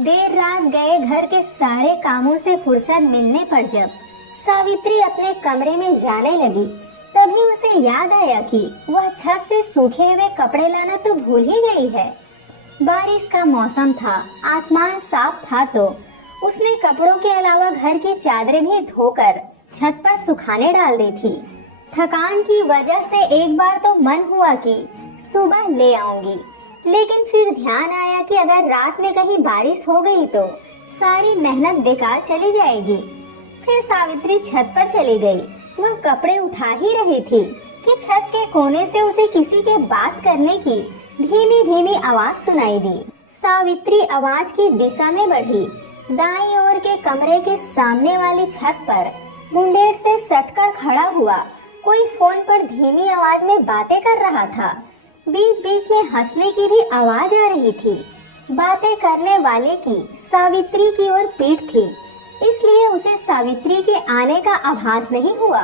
देर रात गए घर के सारे कामों से फुर्सत मिलने पर जब सावित्री अपने कमरे में जाने लगी, तभी उसे याद आया कि वह छत से सूखे हुए कपड़े लाना तो भूल ही गई है। बारिश का मौसम था, आसमान साफ था, तो उसने कपड़ों के अलावा घर की चादरें भी धोकर छत पर सुखाने डाल दी थी। थकान की वजह से एक बार तो मन हुआ कि सुबह ले आऊंगी, लेकिन फिर ध्यान आया कि अगर रात में कहीं बारिश हो गई तो सारी मेहनत बेकार चली जाएगी। फिर सावित्री छत पर चली गई। वह कपड़े उठा ही रही थी कि छत के कोने से उसे किसी के बात करने की धीमी धीमी आवाज सुनाई दी। सावित्री आवाज की दिशा में बढ़ी। दाईं ओर के कमरे के सामने वाली छत पर मुंडेर से सटकर खड़ा हुआ कोई फोन पर धीमी आवाज में बातें कर रहा था। बीच बीच में हंसने की भी आवाज आ रही थी। बातें करने वाले की सावित्री की ओर पीठ थी, इसलिए उसे सावित्री के आने का आभास नहीं हुआ,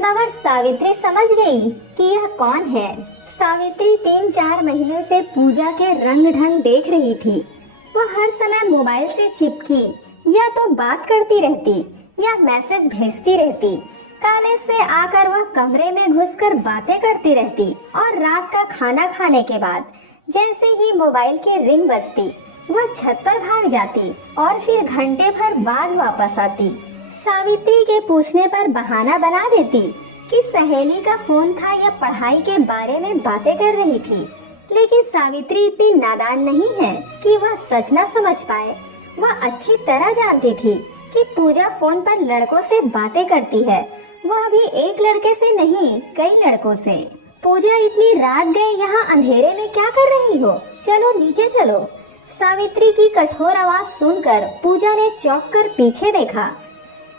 मगर सावित्री समझ गई कि यह कौन है। सावित्री 3-4 महीने से पूजा के रंग ढंग देख रही थी। वह हर समय मोबाइल से चिपकी या तो बात करती रहती या मैसेज भेजती रहती। कॉलेज से आकर वह कमरे में घुसकर बातें करती रहती और रात का खाना खाने के बाद जैसे ही मोबाइल की रिंग बजती वह छत पर भाग जाती और फिर घंटे भर बाद वापस आती। सावित्री के पूछने पर बहाना बना देती कि सहेली का फोन था या पढ़ाई के बारे में बातें कर रही थी, लेकिन सावित्री इतनी नादान नहीं है कि वह सच न समझ पाए। वह अच्छी तरह जानती थी कि पूजा फोन पर लड़कों से बातें करती है, वह भी एक लड़के से नहीं कई लड़कों से। पूजा इतनी रात गए यहाँ अंधेरे में क्या कर रही हो? चलो नीचे चलो। सावित्री की कठोर आवाज सुनकर पूजा ने चौंक कर पीछे देखा।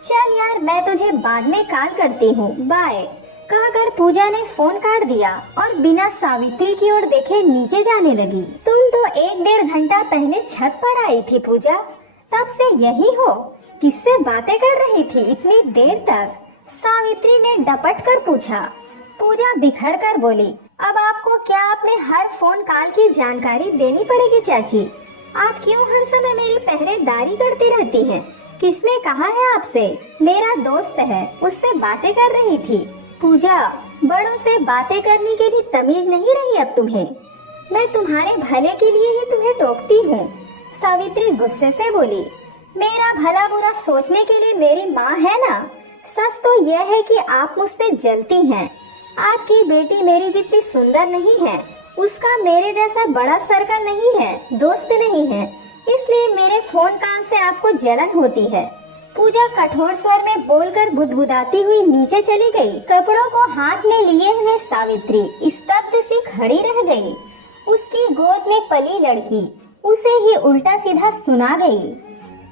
चल यार, मैं तुझे बाद में कॉल करती हूँ, बाय कहकर पूजा ने फोन काट दिया और बिना सावित्री की ओर देखे नीचे जाने लगी। तुम तो 1-1.5 घंटा पहले छत पर आई थी पूजा, तब से यही हो? किससे बातें कर रही थी इतनी देर तक? सावित्री ने डपट कर पूछा। पूजा बिखर कर बोली, अब आपको क्या अपने हर फोन कॉल की जानकारी देनी पड़ेगी चाची? आप क्यों हर समय मेरी पहरेदारी करती रहती हैं? किसने कहा है आपसे? मेरा दोस्त है, उससे बातें कर रही थी। पूजा, बड़ों से बातें करने की भी तमीज नहीं रही अब तुम्हें? मैं तुम्हारे भले के लिए ही तुम्हें टोकती हूँ। सावित्री गुस्से से बोली, मेरा भला बुरा सोचने के लिए मेरी माँ है ना। सच तो यह है कि आप मुझसे जलती हैं। आपकी बेटी मेरी जितनी सुंदर नहीं है, उसका मेरे जैसा बड़ा सर्कल नहीं है, दोस्त नहीं है, इसलिए मेरे फोन कॉल से आपको जलन होती है। पूजा कठोर स्वर में बोलकर बुदबुदाती हुई नीचे चली गई। कपड़ों को हाथ में लिए हुए सावित्री स्तब्ध सी खड़ी रह गई। उसकी गोद में पली लड़की उसे ही उल्टा सीधा सुना गई।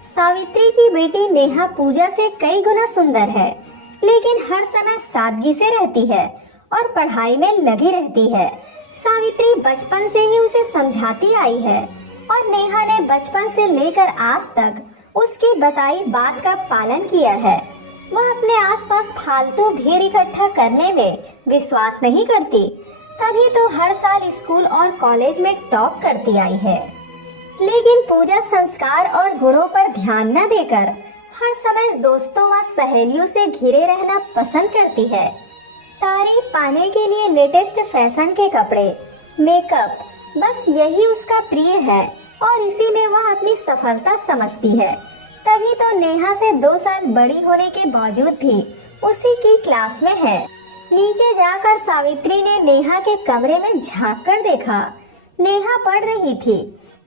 सावित्री की बेटी नेहा पूजा से कई गुना सुंदर है, लेकिन हर समय सादगी से रहती है और पढ़ाई में लगी रहती है। सावित्री बचपन से ही उसे समझाती आई है और नेहा ने बचपन से लेकर आज तक उसकी बताई बात का पालन किया है। वह अपने आसपास फालतू भीड़ इकट्ठा करने में विश्वास नहीं करती, तभी तो हर साल स्कूल और कॉलेज में टॉप करती आई है। लेकिन पूजा संस्कार और गुणों पर ध्यान न देकर हर समय दोस्तों व सहेलियों से घिरे रहना पसंद करती है। तारीफ पाने के लिए लेटेस्ट फैशन के कपड़े, मेकअप, बस यही उसका प्रिय है और इसी में वह अपनी सफलता समझती है। तभी तो नेहा से 2 साल बड़ी होने के बावजूद भी उसी की क्लास में है। नीचे जाकर सावित्री ने नेहा के कमरे में झांक कर देखा। नेहा पढ़ रही थी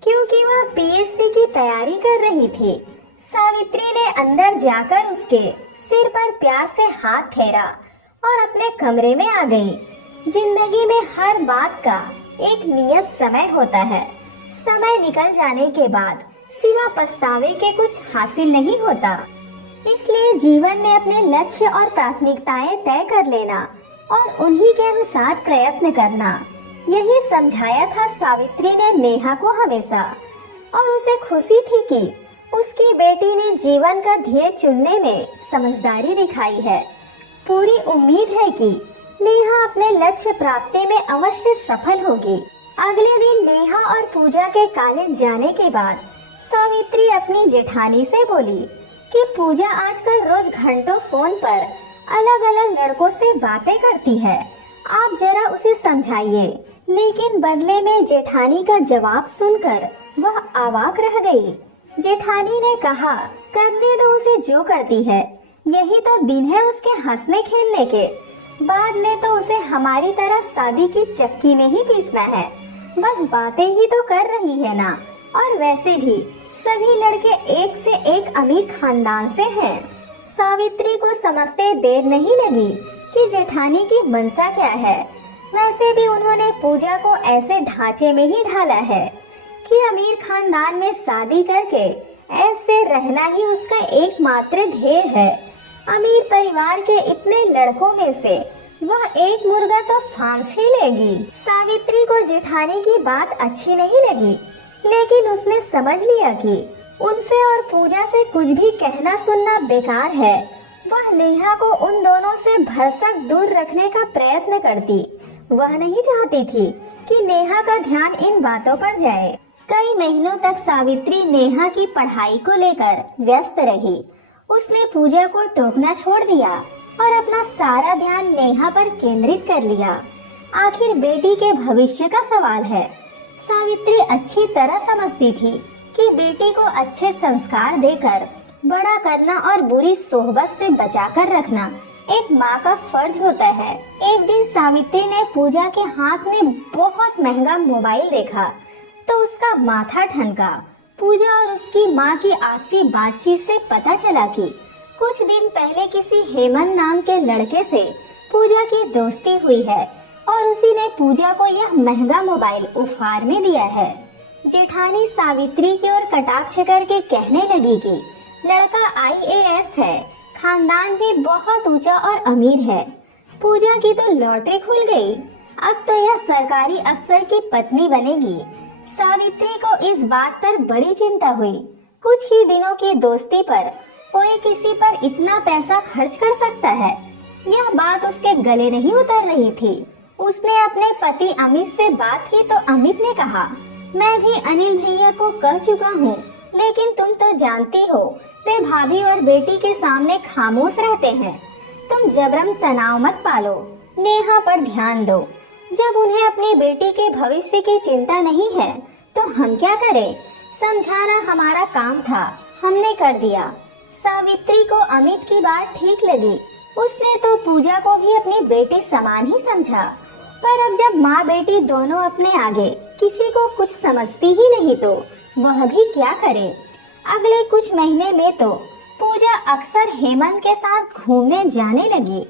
क्योंकि वह पीएससी की तैयारी कर रही थी। सावित्री ने अंदर जाकर उसके सिर पर प्यार से हाथ फेरा और अपने कमरे में आ गई। जिंदगी में हर बात का एक नियत समय होता है। समय निकल जाने के बाद सिवा पछतावे के कुछ हासिल नहीं होता। इसलिए जीवन में अपने लक्ष्य और प्राथमिकताएं तय कर लेना और उन्हीं के अनुसार प्रयत्न करना, यही समझाया था सावित्री ने नेहा को हमेशा। और उसे खुशी थी कि उसकी बेटी ने जीवन का ध्येय चुनने में समझदारी दिखाई है। पूरी उम्मीद है कि नेहा अपने लक्ष्य प्राप्ति में अवश्य सफल होगी। अगले दिन नेहा और पूजा के कॉलेज जाने के बाद सावित्री अपनी जेठानी से बोली कि पूजा आजकल रोज घंटों फोन पर अलग अलग लड़कों से बातें करती है, आप जरा उसे समझाइए। लेकिन बदले में जेठानी का जवाब सुनकर वह अवाक रह गई। जेठानी ने कहा, करने दो उसे जो करती है, यही तो दिन है उसके हंसने खेलने के, बाद में तो उसे हमारी तरह शादी की चक्की में ही पीसना है, बस बातें ही तो कर रही है ना। और वैसे भी सभी लड़के एक से एक अमीर खानदान से हैं। सावित्री को समझते देर नहीं लगी कि जेठानी की मनसा क्या है। वैसे भी उन्होंने पूजा को ऐसे ढांचे में ही ढाला है कि अमीर खानदान में शादी करके ऐसे रहना ही उसका एकमात्र ध्येय है। अमीर परिवार के इतने लड़कों में से वह एक मुर्गा तो फांस ही लेगी। सावित्री को जेठानी की बात अच्छी नहीं लगी, लेकिन उसने समझ लिया कि उनसे और पूजा से कुछ भी कहना सुनना बेकार है। वह नेहा को उन दोनों से भरसक दूर रखने का प्रयत्न करती। वह नहीं चाहती थी कि नेहा का ध्यान इन बातों पर जाए। कई महीनों तक सावित्री नेहा की पढ़ाई को लेकर व्यस्त रही। उसने पूजा को टोकना छोड़ दिया और अपना सारा ध्यान नेहा पर केंद्रित कर लिया। आखिर बेटी के भविष्य का सवाल है। सावित्री अच्छी तरह समझती थी कि बेटी को अच्छे संस्कार देकर बड़ा करना और बुरी सोहबत से बचाकर रखना एक माँ का फर्ज होता है। एक दिन सावित्री ने पूजा के हाथ में बहुत महंगा मोबाइल देखा तो उसका माथा ठनका। पूजा और उसकी माँ की आपसी बातचीत से पता चला कि कुछ दिन पहले किसी हेमंत नाम के लड़के से पूजा की दोस्ती हुई है और उसी ने पूजा को यह महंगा मोबाइल उपहार में दिया है। जेठानी सावित्री की ओर कटाक्ष करके कहने लगी कि लड़का IAS है, खानदान भी बहुत ऊंचा और अमीर है। पूजा की तो लॉटरी खुल गई, अब तो यह सरकारी अफसर की पत्नी बनेगी। सावित्री को इस बात पर बड़ी चिंता हुई। कुछ ही दिनों की दोस्ती पर कोई किसी पर इतना पैसा खर्च कर सकता है, यह बात उसके गले नहीं उतर रही थी। उसने अपने पति अमित से बात की तो अमित ने कहा, मैं भी अनिल भैया को कह चुका हूँ, लेकिन तुम तो जानती हो वे भाभी और बेटी के सामने खामोश रहते हैं। तुम जबरन तनाव मत पालो, नेहा पर ध्यान दो। जब उन्हें अपनी बेटी के भविष्य की चिंता नहीं है तो हम क्या करें? समझाना हमारा काम था, हमने कर दिया। सावित्री को अमित की बात ठीक लगी। उसने तो पूजा को भी अपनी बेटी समान ही समझा। पर अब जब माँ बेटी दोनों अपने आगे किसी को कुछ समझती ही नहीं तो वह भी क्या करे? अगले कुछ महीने में तो पूजा अक्सर हेमंत के साथ घूमने जाने लगी।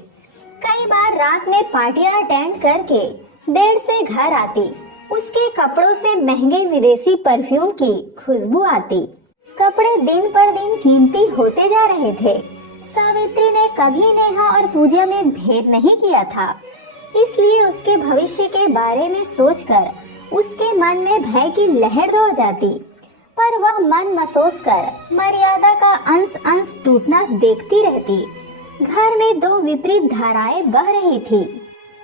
कई बार रात में पार्टियां अटेंड करके देर से घर आती। उसके कपड़ों से महंगे विदेशी परफ्यूम की खुशबू आती। कपड़े दिन पर दिन कीमती होते जा रहे थे। सावित्री ने कभी नेहा और पूजा में भेद नहीं किया था, इसलिए उसके भविष्य के बारे में सोचकर उसके मन में भय की लहर दौड़ जाती। पर वह मन मसोस कर मर्यादा का अंश अंश टूटना देखती रहती। घर में दो विपरीत धाराएं बह रही थी।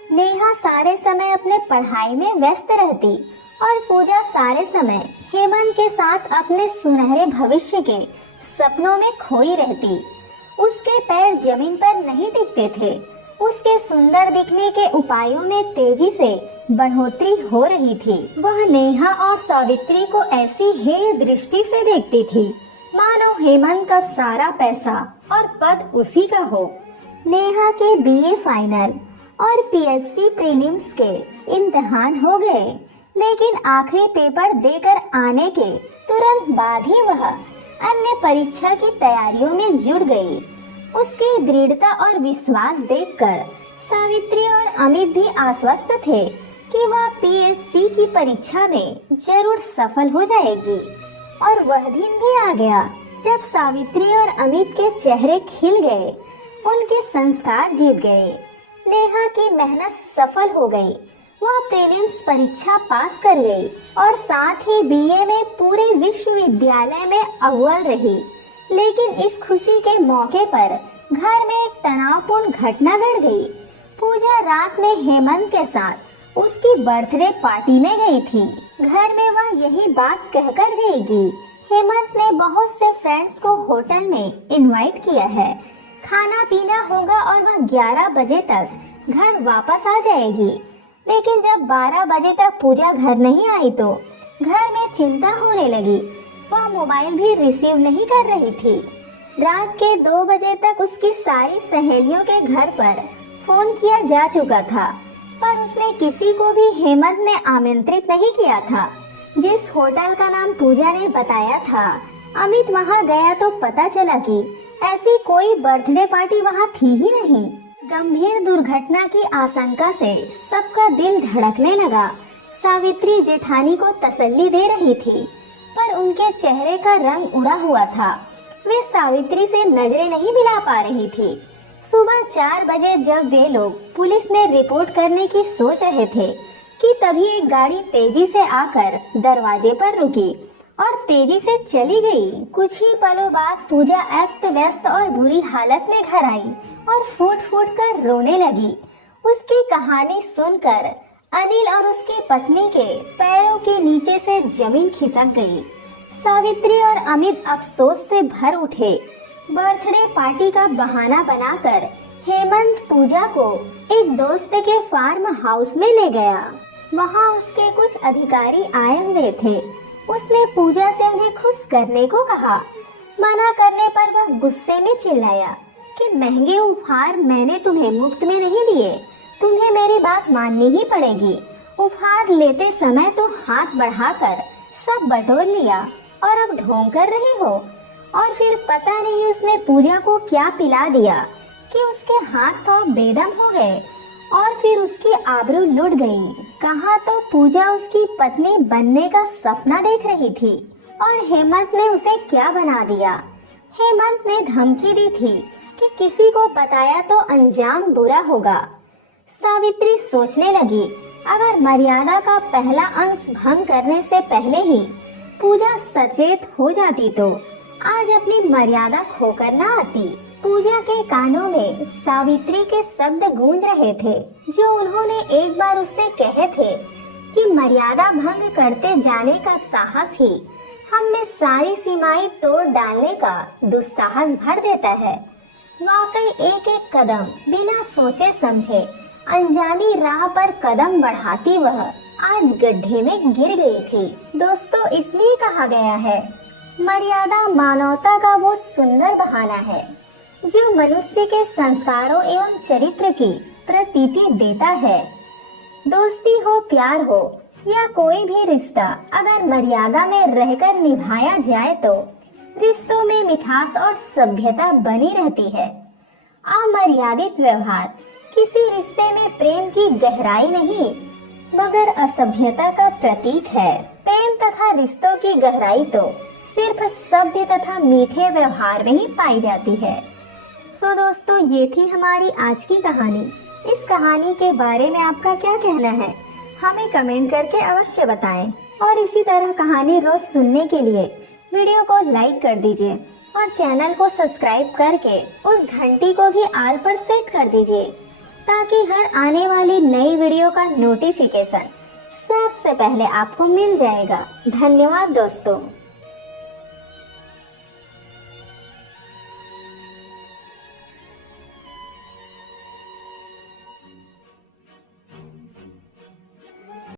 नेहा सारे समय अपने पढ़ाई में व्यस्त रहती और पूजा सारे समय हेमंत के साथ अपने सुनहरे भविष्य के सपनों में खोई रहती। उसके पैर जमीन पर नहीं टिकते थे। उसके सुंदर दिखने के उपायों में तेजी से बढ़ोतरी हो रही थी। वह नेहा और सावित्री को ऐसी हेय दृष्टि से देखती थी मानो हेमंत का सारा पैसा और पद उसी का हो। नेहा के BA फाइनल और PSC प्रीलिम्स के इम्तिहान हो गए, लेकिन आखिरी पेपर देकर आने के तुरंत बाद ही वह अन्य परीक्षा की तैयारियों में जुट गई। उसकी दृढ़ता और विश्वास देखकर सावित्री और अमित भी आश्वस्त थे कि वह PSC की परीक्षा में जरूर सफल हो जाएगी। और वह दिन भी आ गया जब सावित्री और अमित के चेहरे खिल गए, उनके संस्कार जीत गए। नेहा की मेहनत सफल हो गई। वह प्रीलिम्स परीक्षा पास कर गई और साथ ही BA में पूरे विश्वविद्यालय में अव्वल रही। लेकिन इस खुशी के मौके पर घर में एक तनावपूर्ण घटना घट गई। पूजा रात में हेमंत के साथ उसकी बर्थडे पार्टी में गई थी। घर में वह यही बात कहकर गई कि हेमंत ने बहुत से फ्रेंड्स को होटल में इनवाइट किया है। खाना पीना होगा और वह 11 बजे तक घर वापस आ जाएगी। लेकिन जब 12 बजे तक पूजा घर नहीं आई तो घर में चिंता होने लगी। वह मोबाइल भी रिसीव नहीं कर रही थी। रात के 2 बजे तक उसकी सारी सहेलियों के घर पर फोन किया जा चुका था, पर उसने किसी को भी हेमंत ने आमंत्रित नहीं किया था। जिस होटल का नाम पूजा ने बताया था, अमित वहां गया तो पता चला कि ऐसी कोई बर्थडे पार्टी वहां थी ही नहीं। गंभीर दुर्घटना की आशंका से सबका दिल धड़कने लगा। सावित्री जेठानी को तसल्ली दे रही थी, पर उनके चेहरे का रंग उड़ा हुआ था। वे सावित्री से नजरें नहीं मिला पा रही थी। सुबह 4 बजे जब वे लोग पुलिस में रिपोर्ट करने की सोच रहे थे कि तभी एक गाड़ी तेजी से आकर दरवाजे पर रुकी और तेजी से चली गई। कुछ ही पलों बाद पूजा अस्त व्यस्त और बुरी हालत में घर आई और फूट फूट कर रोने लगी। उसकी कहानी सुनकर अनिल और उसकी पत्नी के पैरों के नीचे से जमीन खिसक गई। सावित्री और अमित अफसोस से भर उठे। बर्थडे पार्टी का बहाना बनाकर हेमंत पूजा को एक दोस्त के फार्म हाउस में ले गया। वहां उसके कुछ अधिकारी आए हुए थे। उसने पूजा से उन्हें खुश करने को कहा। मना करने पर वह गुस्से में चिल्लाया कि महंगे उपहार मैंने तुम्हें मुफ्त में नहीं दिए, तुम्हें मेरी बात माननी ही पड़ेगी। उपहार लेते समय तो हाथ बढ़ाकर सब बटोर लिया और अब ढोंग कर रही हो। और फिर पता नहीं उसने पूजा को क्या पिला दिया कि उसके हाथ पांव बेदम हो गए और फिर उसकी आबरू लुट गई। कहाँ तो पूजा उसकी पत्नी बनने का सपना देख रही थी और हेमंत ने उसे क्या बना दिया। हेमंत ने धमकी दी थी कि किसी को बताया तो अंजाम बुरा होगा। सावित्री सोचने लगी, अगर मर्यादा का पहला अंश भंग करने से पहले ही पूजा सचेत हो जाती तो आज अपनी मर्यादा खोकर न आती। पूजा के कानों में सावित्री के शब्द गूंज रहे थे जो उन्होंने एक बार उससे कहे थे कि मर्यादा भंग करते जाने का साहस ही हम में सारी सीमाएं तोड़ डालने का दुस्साहस भर देता है। वाकई एक एक कदम बिना सोचे समझे अनजानी राह पर कदम बढ़ाती वह आज गड्ढे में गिर गई थी। दोस्तों, इसलिए कहा गया है, मर्यादा मानवता का वो सुंदर बहाना है जो मनुष्य के संस्कारों एवं चरित्र की प्रतीति देता है। दोस्ती हो, प्यार हो या कोई भी रिश्ता अगर मर्यादा में रहकर निभाया जाए तो रिश्तों में मिठास और सभ्यता बनी रहती है। अमर्यादित व्यवहार किसी रिश्ते में प्रेम की गहराई नहीं मगर असभ्यता का प्रतीक है। प्रेम तथा रिश्तों की गहराई तो सिर्फ सभ्य तथा मीठे व्यवहार में ही पाई जाती है। सो दोस्तों, ये थी हमारी आज की कहानी। इस कहानी के बारे में आपका क्या कहना है, हमें कमेंट करके अवश्य बताएं। और इसी तरह कहानी रोज सुनने के लिए वीडियो को लाइक कर दीजिए और चैनल को सब्सक्राइब करके उस घंटी को भी आल पर सेट कर दीजिए ताकि हर आने वाली नई वीडियो का नोटिफिकेशन सबसे पहले आपको मिल जाएगा। धन्यवाद दोस्तों।